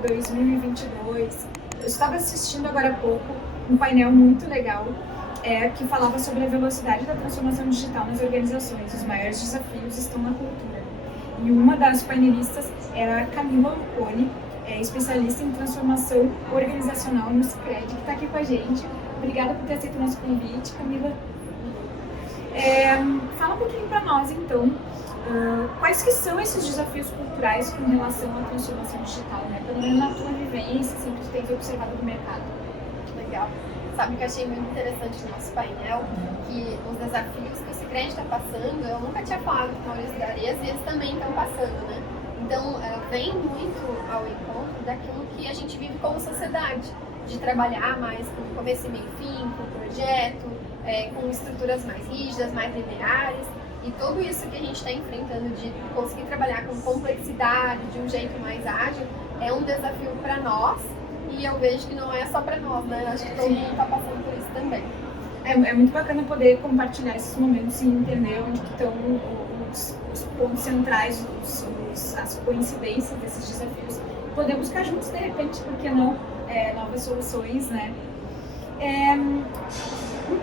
2022. Eu estava assistindo agora há pouco um painel muito legal que falava sobre a velocidade da transformação digital nas organizações. Os maiores desafios estão na cultura. E uma das painelistas era a Camila Luconi, especialista em transformação organizacional no Scred, que está aqui com a gente. Obrigada por ter aceito o nosso convite, Camila. Fala um pouquinho para nós, então, quais que são esses desafios culturais com relação à transformação digital, né? Pelo menos na tua vivência, assim, que tu tens observado do mercado. Legal. Sabe que eu achei muito interessante no nosso painel, que os desafios que o Scred está passando, eu nunca tinha falado com a Maurício da Areias e eles também estão passando, né? Então, vem muito ao encontro daquilo que a gente vive como sociedade, de trabalhar mais com começo e meio fim, com projeto, com estruturas mais rígidas, mais lineares, e tudo isso que a gente está enfrentando de conseguir trabalhar com complexidade, de um jeito mais ágil, é um desafio para nós, e eu vejo que não é só para nós, né? Acho que todo mundo está passando por isso também. É muito bacana poder compartilhar esses momentos e entender onde que estão os pontos centrais, as coincidências desses desafios. Poder buscar juntos, de repente, por que não, novas soluções, né? Um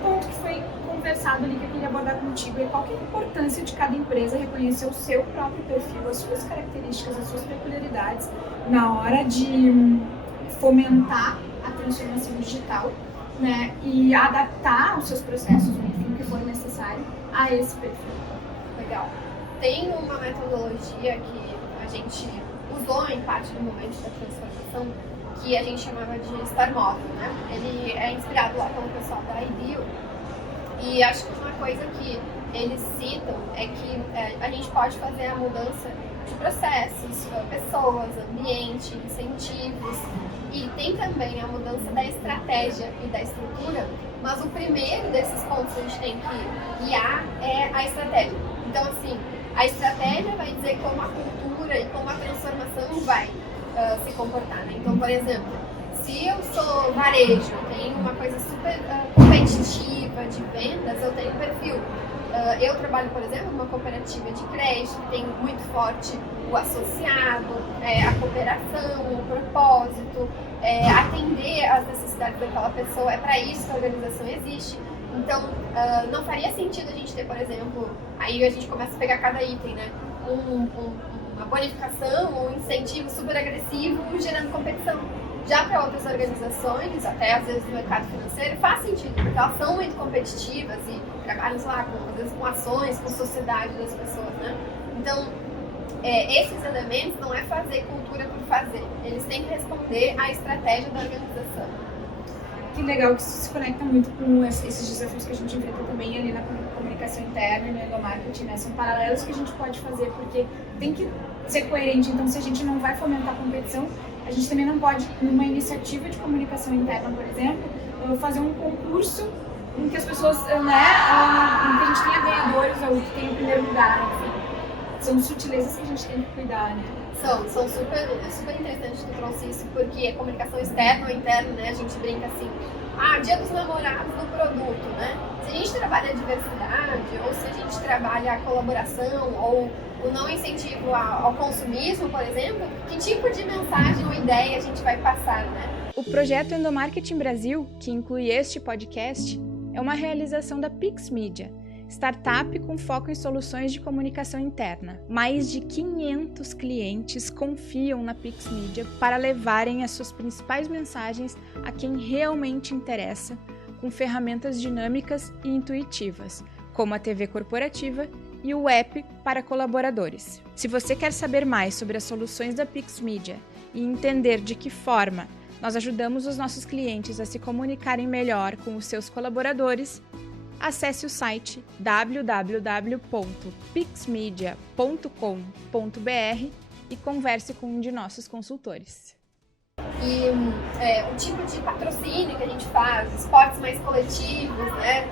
ponto que foi conversado ali que eu queria abordar contigo é qual que é a importância de cada empresa reconhecer o seu próprio perfil, as suas características, as suas peculiaridades na hora de fomentar a transformação digital, né, e adaptar os seus processos, enfim, o que for necessário, a esse perfil. Legal. Tem uma metodologia que a gente usou em parte do momento da transformação, que a gente chamava de Star Model, né? Ele é inspirado lá pelo pessoal da Ideal, e acho que uma coisa que eles citam é que a gente pode fazer a mudança de processos, pessoas, ambiente, incentivos, e tem também a mudança da estratégia e da estrutura, mas o primeiro desses pontos que a gente tem que guiar é a estratégia. Então, assim, a estratégia vai dizer como a cultura e como a transformação vai se comportar, né? Então, por exemplo, se eu sou varejo, tenho uma coisa super competitiva de vendas, eu tenho perfil. Eu trabalho, por exemplo, numa cooperativa de crédito que tem muito forte o associado, a cooperação, o propósito, atender às necessidades daquela pessoa. É para isso que a organização existe. Então, não faria sentido a gente ter, por exemplo, aí a gente começa a pegar cada item, né? Uma bonificação ou um incentivo super agressivo gerando competição. Já para outras organizações, até às vezes no mercado financeiro, faz sentido, porque elas são muito competitivas e trabalham, sei lá, às vezes com ações, com sociedade das pessoas, né? Então, esses elementos não é fazer cultura por fazer, eles têm que responder à estratégia da organização. Que legal que isso se conecta muito com esses desafios que a gente enfrenta também ali na comunicação interna e no endomarketing, né? São paralelos que a gente pode fazer, porque tem que ser coerente. Então, se a gente não vai fomentar a competição, a gente também não pode, numa iniciativa de comunicação interna, por exemplo, fazer um concurso em que as pessoas, né, em que a gente tenha ganhadores ou que tenha o primeiro lugar, enfim. São sutilezas que a gente tem que cuidar, né? São super interessante que tu trouxe isso, porque a comunicação externa ou interna, né, a gente brinca assim, dia dos namorados do produto, né? Se a gente trabalha a diversidade, ou se a gente trabalha a colaboração, ou o não incentivo ao consumismo, por exemplo, que tipo de mensagem ou ideia a gente vai passar, né? O projeto Endomarketing Brasil, que inclui este podcast, é uma realização da Pix Media, startup com foco em soluções de comunicação interna. Mais de 500 clientes confiam na Pix Media para levarem as suas principais mensagens a quem realmente interessa, com ferramentas dinâmicas e intuitivas, como a TV corporativa e o app para colaboradores. Se você quer saber mais sobre as soluções da Pix Media e entender de que forma nós ajudamos os nossos clientes a se comunicarem melhor com os seus colaboradores, acesse o site www.pixmedia.com.br e converse com um de nossos consultores. E o tipo de patrocínio que a gente faz, esportes mais coletivos, né?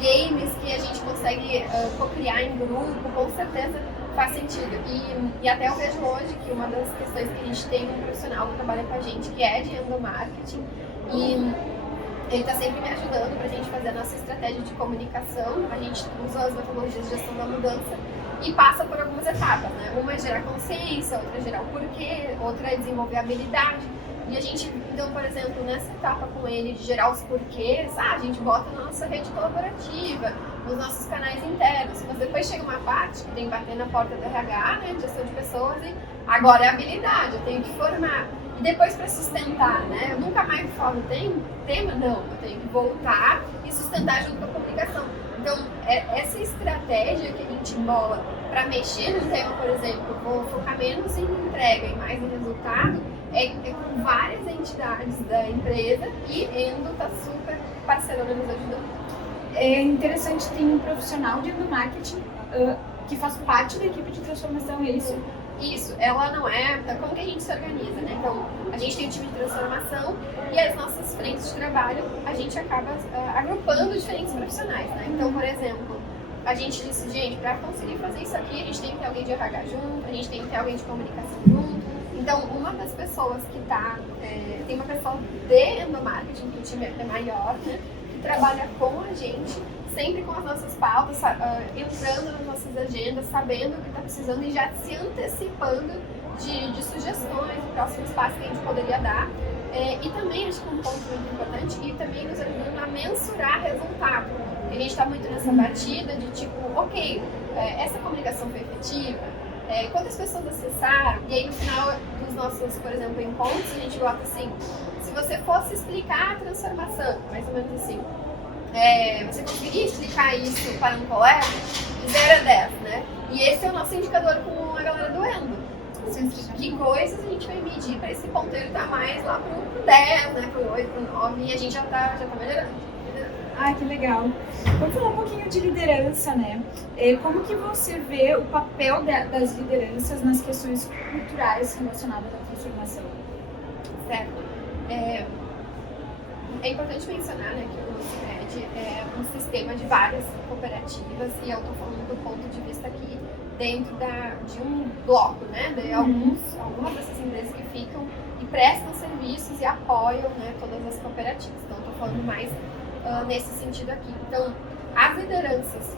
Games que a gente consegue co-criar em grupo, com certeza faz sentido. E até eu vejo hoje que uma das questões que a gente tem um profissional que trabalha com a gente, que é de endomarketing, e ele está sempre me ajudando para a gente fazer a nossa estratégia de comunicação. A gente usa as metodologias de gestão da mudança e passa por algumas etapas, né? Uma é gerar consciência, outra é gerar o porquê, outra é desenvolver habilidade. E a gente, então, por exemplo, nessa etapa com ele de gerar os porquês, a gente bota na nossa rede colaborativa, nos nossos canais internos. Mas depois chega uma parte que tem que bater na porta do RH, né, de gestão de pessoas, e agora é habilidade, eu tenho que formar. E depois para sustentar, né, eu nunca mais falo, tem tema? Não, eu tenho que voltar e sustentar junto com a comunicação. Então, essa estratégia que a gente bola para mexer no tema, por exemplo, vou focar menos em entrega e mais em resultado, é com várias entidades da empresa e Endo está super parceirona nos ajudando. É interessante, tem um profissional de endomarketing que faz parte da equipe de transformação, é isso? Isso, ela não é... Como que a gente se organiza, né? Então, a gente tem um time de transformação e as nossas frentes de trabalho, a gente acaba agrupando diferentes profissionais, né? Então, por exemplo, a gente disse, gente, para conseguir fazer isso aqui, a gente tem que ter alguém de RH junto, a gente tem que ter alguém de comunicação junto. Então, uma das pessoas que tem uma pessoa de endomarketing, que o time é maior, né? Que trabalha com a gente, sempre com as nossas pautas, entrando nas nossas agendas, sabendo o que está precisando e já se antecipando de sugestões, de próximos passos que a gente poderia dar. E também, acho que um ponto muito importante, e também nos ajudando a mensurar resultado. A gente está muito nessa batida de tipo, ok, essa comunicação foi efetiva, quantas pessoas acessaram, e aí no final dos nossos, por exemplo, encontros, a gente bota assim, se você fosse explicar a transformação, mais ou menos assim, você conseguiria explicar isso para um colega? De 0 a 10, né? E esse é o nosso indicador com a galera do Endo. Que coisas a gente vai medir para esse ponteiro estar mais lá pro 10, né? Pro 8, pro 9, e a gente já tá melhorando. Ai, que legal. Vamos falar um pouquinho de liderança, né? Como que você vê o papel das lideranças nas questões culturais relacionadas à transformação? Certo. É importante mencionar, né, que o Cicred é um sistema de várias cooperativas e eu estou falando do ponto de vista aqui dentro de um bloco, né, de algumas dessas empresas que ficam e prestam serviços e apoiam, né, todas as cooperativas. Então, estou falando mais nesse sentido aqui. Então, as lideranças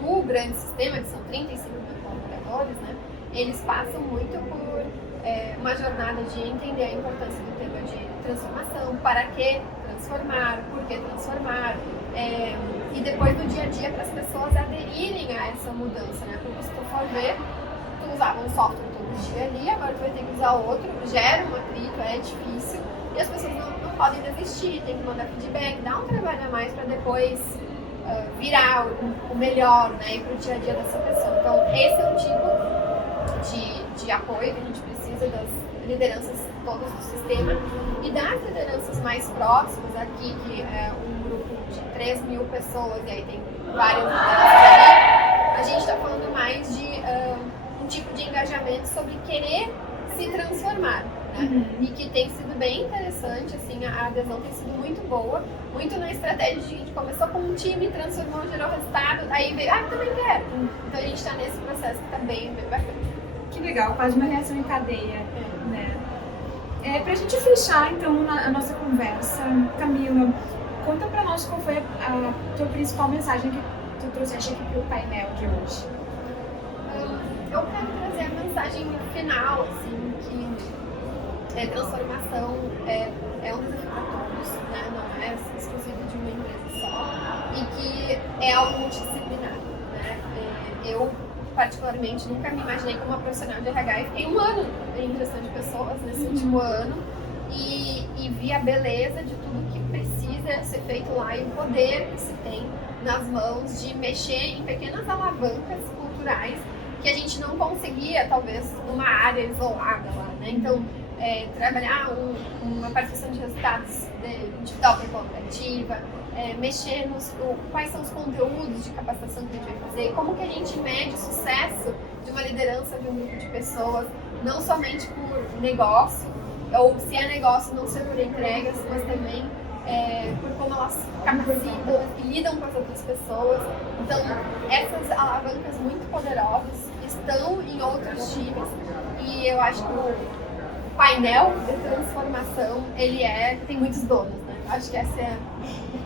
do grande sistema, que são 35 mil colaboradores, né, eles passam muito por uma jornada de entender a importância do tema de transformação, para que transformar, por que transformar, e depois do dia a dia para as pessoas aderirem a essa mudança, né? Porque se tu for ver, tu usava um software todo dia ali, agora tu vai ter que usar outro, gera um atrito, é difícil, e as pessoas não podem desistir, tem que mandar feedback, dá um trabalho a mais para depois virar o melhor, né? E para o dia a dia dessa pessoa. Então, esse é um tipo de apoio que a gente precisa das lideranças todas do sistema e das lideranças mais próximas aqui, que é um grupo de 3 mil pessoas e aí tem várias lideranças ali, a gente está falando mais de um tipo de engajamento sobre querer se transformar, né? E que tem sido bem interessante, assim, a adesão tem sido muito boa, muito na estratégia de a gente começou com um time, transformou, gerou resultado, aí veio, também quero. Então a gente está nesse processo que está bem bacana. Que legal, quase uma reação em cadeia, né? Pra gente fechar, então, a nossa conversa, Camila, conta pra nós qual foi a tua principal mensagem que tu trouxeste aqui pro painel de hoje. Eu quero trazer a mensagem final, assim, que transformação é um desafio para todos, né? Não é exclusivo de uma empresa só, e que é algo multidisciplinar, né? Eu particularmente nunca me imaginei como uma profissional de RH e fiquei 1 ano em gestão de pessoas nesse último ano e vi a beleza de tudo que precisa ser feito lá e o poder que se tem nas mãos de mexer em pequenas alavancas culturais que a gente não conseguia, talvez, numa área isolada lá, né? Então, trabalhar uma participação de resultados individual para cooperativa, mexer quais são os conteúdos de capacitação que a gente vai fazer, como que a gente mede o sucesso de uma liderança de um grupo de pessoas, não somente por negócio, ou se é negócio não ser por entregas, mas também por como elas capacitam e lidam com as outras pessoas. Então, essas alavancas muito poderosas estão em outros times e eu acho que o painel de transformação, ele tem muitos donos, né? Acho que essa é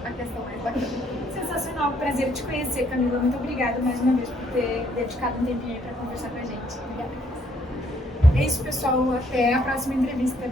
a questão mais bacana. Sensacional, prazer te conhecer, Camila. Muito obrigada mais uma vez por ter dedicado um tempinho aí para conversar com a gente. Obrigada. É isso, pessoal. Até a próxima entrevista.